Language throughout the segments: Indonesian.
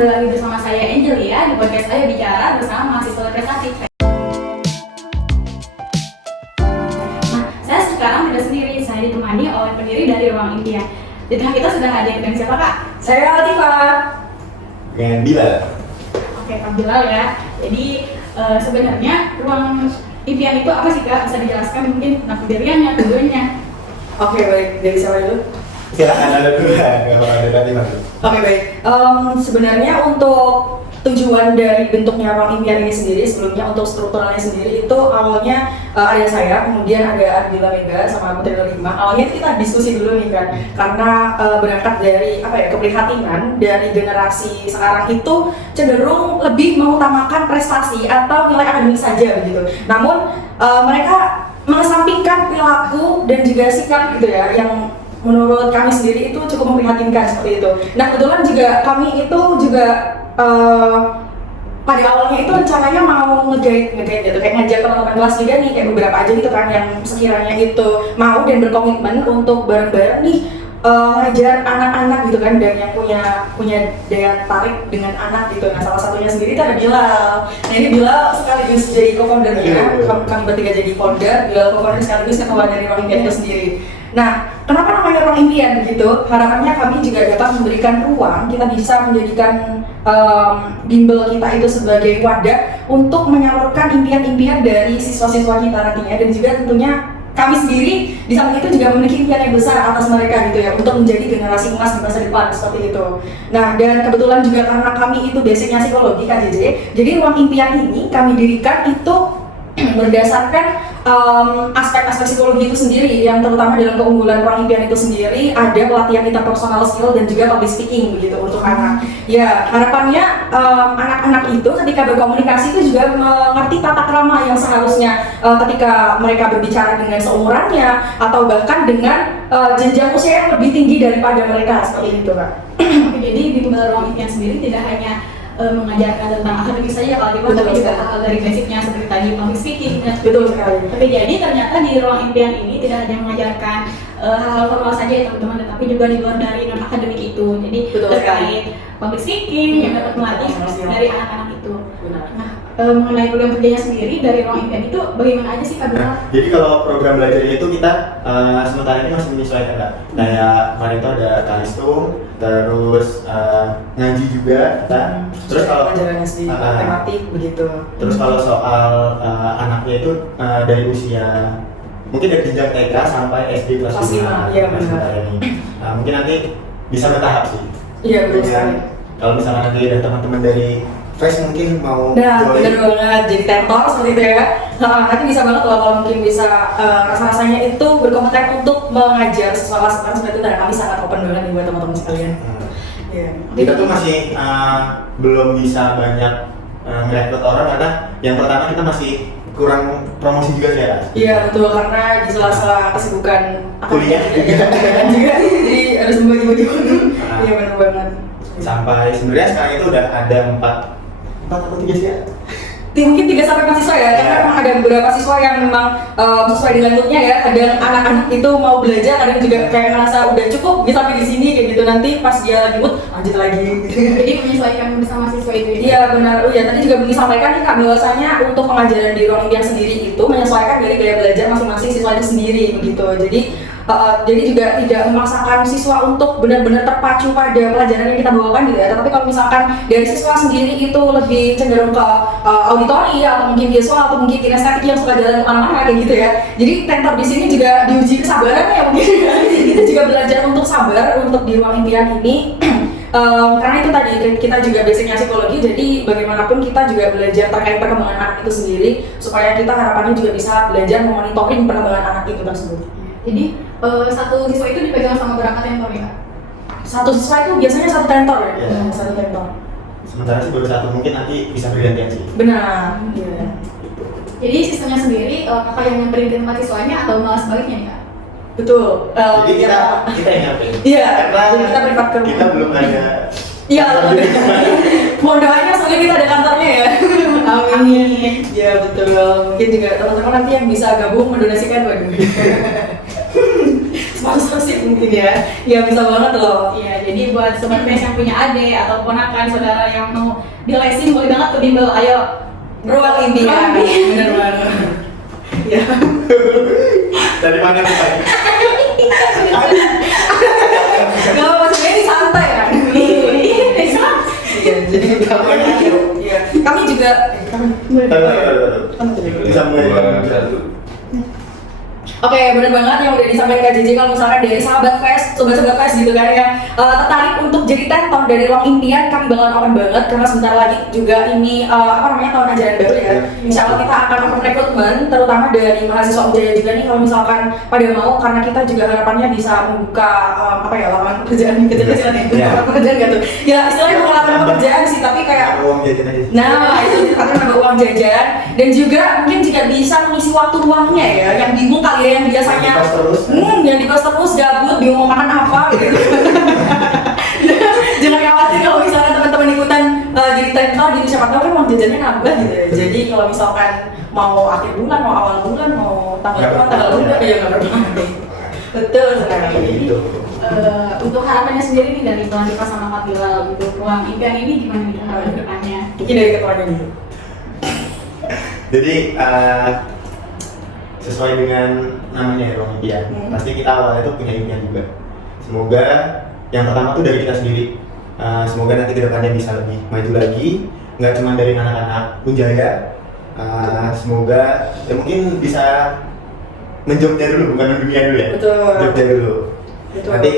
kembali lagi bersama saya Angel ya di podcast saya bicara bersama mahasiswa berprestasi. Nah, saya sekarang tidak sendiri, saya ditemani oleh pendiri dari Ruang Impian. Di tengah kita sudah hadir dengan siapa kak? Saya Latifah. Dengan Bilal. Oke, Kak Bilal ya. Jadi sebenarnya Ruang Impian itu apa sih kak? Bisa dijelaskan mungkin tentang pendiriannya, tujuannya? Oke, baik. Dari siapa dulu? Silakan ada dulu ya, kalau ada Latifah. Oke, baik. Sebenarnya untuk tujuan dari bentuknya Ruang Impian ini sendiri, sebelumnya untuk strukturalnya sendiri itu awalnya ada saya, kemudian ada Ardila Mega sama Putri Nurima. Awalnya itu kita diskusi dulu nih kan, karena berangkat dari keprihatinan dari generasi sekarang itu cenderung lebih mengutamakan prestasi atau nilai akademik saja begitu. Namun mereka mengesampingkan perilaku dan juga sikap gitu ya yang menurut kami sendiri itu cukup memprihatinkan seperti itu. Nah kebetulan juga kami itu juga pada awalnya itu rencananya mau nge-guide gitu, kayak ngajak teman-teman kelas juga nih, kayak beberapa aja gitu kan yang sekiranya itu mau dan berkomitmen untuk bareng-bareng nih ngajar anak-anak gitu kan, dan yang punya daya tarik dengan anak gitu. Nah salah satunya sendiri itu ada Bilal. Nah ini Bilal sekaligus jadi co-foundernya, kami bertiga jadi founder, Bilal co-founder sekaligus ketua dari Ruang Impian itu sendiri. Nah, kenapa namanya Ruang Impian begitu? Harapannya kami juga dapat memberikan ruang, kita bisa menjadikan bimbel kita itu sebagai wadah untuk menyalurkan impian-impian dari siswa-siswa kita nantinya, dan juga tentunya kami sendiri di samping itu juga memiliki impian yang besar atas mereka gitu ya, untuk menjadi generasi emas di masa depan seperti itu. Nah, dan kebetulan juga karena kami itu basicnya psikologi KJJ, jadi Ruang Impian ini kami dirikan itu berdasarkan aspek-aspek psikologi itu sendiri, yang terutama dalam keunggulan Ruang Impian itu sendiri ada pelatihan interpersonal skill dan juga public speaking begitu untuk anak. Ya, harapannya anak-anak itu ketika berkomunikasi itu juga mengerti tata krama yang seharusnya ketika mereka berbicara dengan seumurannya atau bahkan dengan jenjang usia yang lebih tinggi daripada mereka seperti itu, Kak. Jadi di Ruang Impian sendiri tidak hanya mengajarkan tentang akademik saja kalau gitu, tapi juga hal dari basicnya seperti tadi public speaking. Betul sekali. Tapi jadi ternyata di Ruang Impian ini tidak hanya mengajarkan hal-hal formal saja ya teman-teman, tapi juga di luar dari non akademik itu. Jadi terkait public speaking yang dapat melatih dari anak-anak itu. Benar. Nah, mengenai program kerjanya sendiri dari Ruang Impian itu bagaimana aja sih Kak Bilal? Nah, jadi kalau program belajarnya itu kita sementara ini masih menyesuaikan Kak. Kayak kemarin itu ada kalistung, terus ngaji juga kita. Terus kalau pelajarannya sih tematik begitu. Terus kalau soal anaknya itu dari usia mungkin dari jenjang TK sampai SD kelas 5. Iya benar. Mungkin nanti bisa bertahap sih. Iya betul sekali. Kalau misalkan nanti ada teman-teman dari Fresh mungkin mau nah, join. bener banget, jadi tentor seperti itu ya. Nanti bisa banget loh kalau mungkin bisa rasa-rasanya itu berkompeten untuk mengajar sesuatu seperti itu, dan kami sangat open banget buat teman-teman sekalian. Yeah. Kita tuh masih belum bisa banyak merekrut orang karena yang pertama kita masih kurang promosi juga sih ya. Iya betul, karena di sela-sela kesibukan kuliah juga, jadi harus membagi-bagi waktu. Iya benar banget. Sampai sebenarnya sekarang itu udah ada 4 atau 3 sih ya? Mungkin 3-4 mahasiswa ya, karena memang ada beberapa siswa yang memang sesuai dengan moodnya ya. Kadang anak-anak itu mau belajar, kadang juga kayak ngerasa udah cukup bisa sampai di sini kayak gitu, nanti pas dia lagi mood lanjut lagi. Jadi menyesuaikan bersama siswa itu ya? Iya benar, ya tadi juga belum disampaikan nih Kak, bahwasanya untuk pengajaran di Ruang Impian sendiri itu menyesuaikan dari gaya belajar masing-masing siswa itu sendiri begitu. Jadi juga tidak memaksakan siswa untuk benar-benar terpacu pada pelajaran yang kita bawakan gitu ya. Tetapi kalau misalkan dari siswa sendiri itu lebih cenderung ke auditori atau mungkin visual atau mungkin kinestetik yang suka jalan kemana-mana kayak gitu ya. Jadi tentor di sini juga diuji kesabarannya ya mungkin. Itu juga belajar untuk sabar untuk di Ruang Impian ini. Karena itu tadi kita juga basicnya psikologi, jadi bagaimanapun kita juga belajar terkait perkembangan anak itu sendiri, supaya kita harapannya juga bisa belajar memonitoring perkembangan anak itu tersebut. Jadi satu siswa itu dipegang sama berapa tentor ya? Satu siswa itu biasanya satu tentor ya? Iya. Satu tentor. Sementara sih baru satu, mungkin nanti bisa bergantian sih. Benar. Iya. Jadi sistemnya sendiri kakak yang nyamperin ke tempat siswanya atau malah sebaliknya nih Kak? Betul. Jadi kita yang nyampein. Iya. Karena Jadi kita privat ke kita belum ada. Iya. Mohon doanya soalnya kita ada kantornya ya. Amin. Iya betul. Mungkin juga teman-teman nanti yang bisa gabung mendonasikan waduh. Sponsorship mungkin ya. Iya bisa banget loh. Iya, Jadi buat sobat PS yang punya adik atau ponakan saudara yang mau dilesin boleh banget ke bimbel. Ayo Ruang impian. Bener banget. Ya. Dari mana tuh tadi? Gak apa-apa, sebenarnya ini santai kan? Iya, jadi kami juga Bisa mulai. Oke, bener banget yang udah disampaikan Kak JJ. Kalau misalkan dari sahabat Fest, sobat-sobat Fest gitu kan yang tertarik untuk jadi tentor dari Ruang Impian, kami bakalan open banget karena sebentar lagi juga ini tahun ajaran baru ya. Insya Allah kita akan open rekrutmen, terutama dari mahasiswa Ujaya juga nih kalau misalkan pada mau, karena kita juga harapannya bisa membuka lapangan pekerjaan kecil-kecilan ya. Lapangan pekerjaan gitu. Ya istilahnya bukan lapangan pekerjaan sih, tapi kayak uang jajan aja. nah itu karena nambah uang jajan, dan juga mungkin jika bisa mengisi waktu luangnya ya, yang bingung kali ya, yang biasanya yang di kos terus gabut bingung mau makan apa gitu. Jangan khawatir kalau misalnya teman-teman ikutan jadi tentor gitu, siapa tahu kan uang jajannya nambah gitu ya. Jadi kalau misalkan mau akhir bulan, mau awal bulan, mau tanggal bulan ya nggak berapa. Betul sekali. Untuk harapannya sendiri nih dari Tuan Dipa sama Kak Bilal untuk Ruang Impian ini gimana nih harapan depannya? Mungkin dari ketuanya dulu. Jadi sesuai dengan namanya Ruang Impian, pasti kita awalnya tuh punya impian juga. Semoga yang pertama tuh dari kita sendiri. Semoga nanti kedepannya bisa lebih maju lagi, nggak cuma dari anak-anak Ujaya. Semoga ya mungkin bisa menjogja dulu, bukan mendunia dulu ya. Betul. Jogja dulu. Betul. Nanti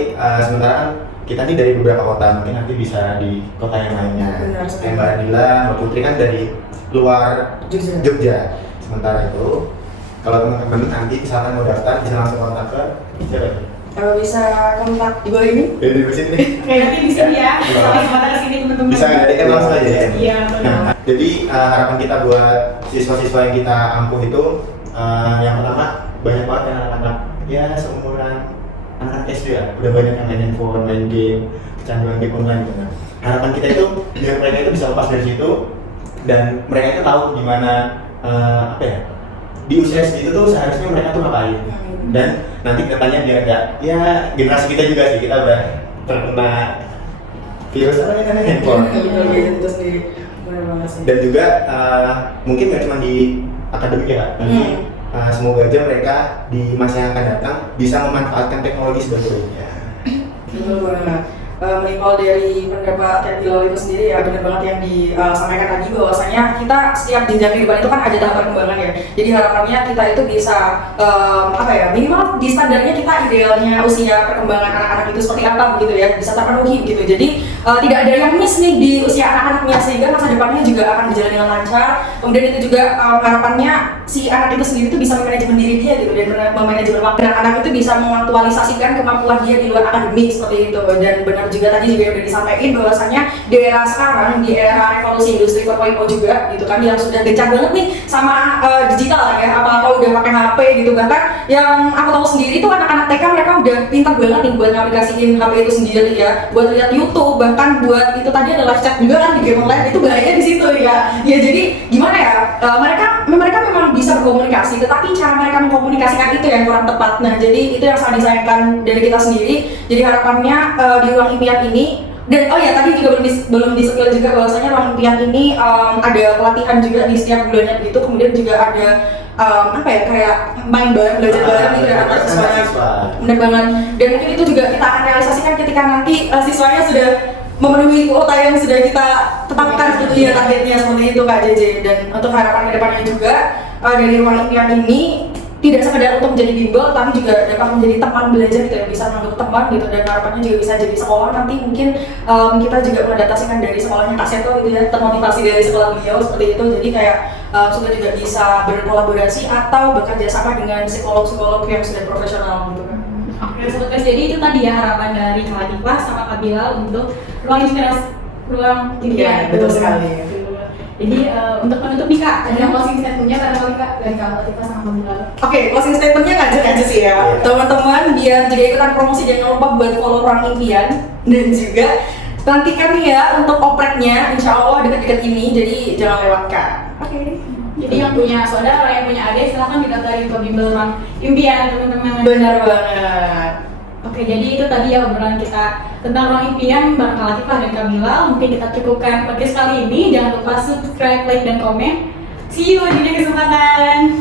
sementara kan kita nih dari beberapa kota, mungkin nanti bisa di kota yang lainnya. Benar sekali. Kayak Mbak Adila, Mbak Putri kan dari luar Jogja. Sementara itu, kalau teman-teman nanti misalkan mau daftar, bisa langsung kontak ke siapa? Bisa kontak di bawah ini. Ya di sini. Oke, nanti di sini ya. Kalau kemana ke sini teman-teman. Bisa nggak? Kan langsung aja ya. Iya, benar. Nah, jadi harapan kita buat siswa-siswa yang kita ampuh itu, yang pertama banyak banget kan anak-anak ya seumuran anak-anak SD ya, udah banyak yang main handphone, main game, kecanduan game online gitu. Harapan kita itu biar mereka itu bisa lepas dari situ dan mereka itu tahu gimana di usia segitu tuh seharusnya mereka tuh ngapain. Dan nanti kedepannya biar enggak ya generasi kita juga sih, kita udah terkena virus apa namanya handphone. Itu sendiri. Benar banget sih. Dan juga mungkin nggak cuma di akademik ya, tapi semoga aja mereka di masa yang akan datang bisa memanfaatkan teknologi sebaik-baiknya. Betul banget. Menimbul dari pendapat Kak Bilal itu sendiri ya, benar banget yang disampaikan tadi bahwasanya kita setiap jenjang kehidupan itu kan ada tahap perkembangan ya. Jadi harapannya kita itu bisa minimal di standarnya kita idealnya usia perkembangan anak-anak itu seperti apa begitu ya, bisa terpenuhi gitu. Jadi tidak ada yang miss nih di usia anak-anaknya, sehingga masa depannya juga akan berjalan dengan lancar. Kemudian itu juga harapannya si anak itu sendiri itu bisa memanajemen diri dia gitu, dan memanajemen waktu, dan anak itu bisa mengaktualisasikan kemampuan dia di luar akademik seperti itu. Dan benar juga tadi juga udah disampaikan bahwasanya di era sekarang, di era revolusi industri 4.0 juga gitu kan, yang sudah gencar banget nih sama digital ya, apa-apa udah pakai HP gitu. Bahkan yang aku tahu sendiri tuh anak-anak TK mereka udah pintar banget nih buat ngaplikasiin HP itu sendiri ya, buat lihat YouTube, bahkan buat itu tadi ada live chat juga kan di game online, itu bahaya di situ ya. Ya jadi gimana ya, mereka memang bisa berkomunikasi, tetapi cara mereka mengkomunikasikan itu yang kurang tepat. Nah jadi itu yang sangat disayangkan dari kita sendiri. Jadi harapannya di Ruang Impian ini, dan tadi juga belum di-spill juga bahwasanya Ruang Impian ini ada pelatihan juga di setiap bulannya gitu. Kemudian juga ada kayak main bareng, belajar bareng gitu ya antar siswanya. Bener banget. Dan mungkin itu juga kita akan realisasikan ketika nanti siswanya sudah memenuhi kuota yang sudah kita tetapkan gitu ya, targetnya seperti itu Kak JJ. Dan untuk harapan kedepannya juga dari Ruang Impian ini tidak sekedar untuk menjadi bimbel, tapi juga dapat menjadi teman belajar gitu ya, bisa menurut teman gitu. Dan harapannya juga bisa jadi sekolah nanti, mungkin kita juga mengadaptasikan dari sekolahnya Kak Seto gitu ya, termotivasi dari sekolah beliau seperti itu. Jadi kayak sudah juga bisa berkolaborasi atau bekerja sama dengan psikolog-psikolog yang sudah profesional gitu kan. Oke, sobat, jadi itu tadi ya harapan dari Kak Latifah sama Kak Bilal untuk Ruang Impian. Betul sekali. Jadi untuk menutup nih Kak, ada closing statementnya barangkali Kak dari Kak Latifah sama Kak Bilal. Oke, closing statementnya ngajak aja sih ya. Teman-teman biar juga ikutan promosi, jangan lupa buat follow Ruang Impian, dan juga nantikan nih ya untuk opreknya, insya Allah dekat-dekat ini, jadi jangan lewatkan. Oke. Jadi yang punya saudara, yang punya adik, silahkan didaftarin ke bimbel Ruang Impian teman-teman. Benar banget. Oke, jadi itu tadi ya obrolan kita tentang ruang impian bareng Kak Latifah dan Kamila. Mungkin kita cukupkan podcast kali ini. Jangan lupa subscribe, like, dan komen. See you di next kesempatan.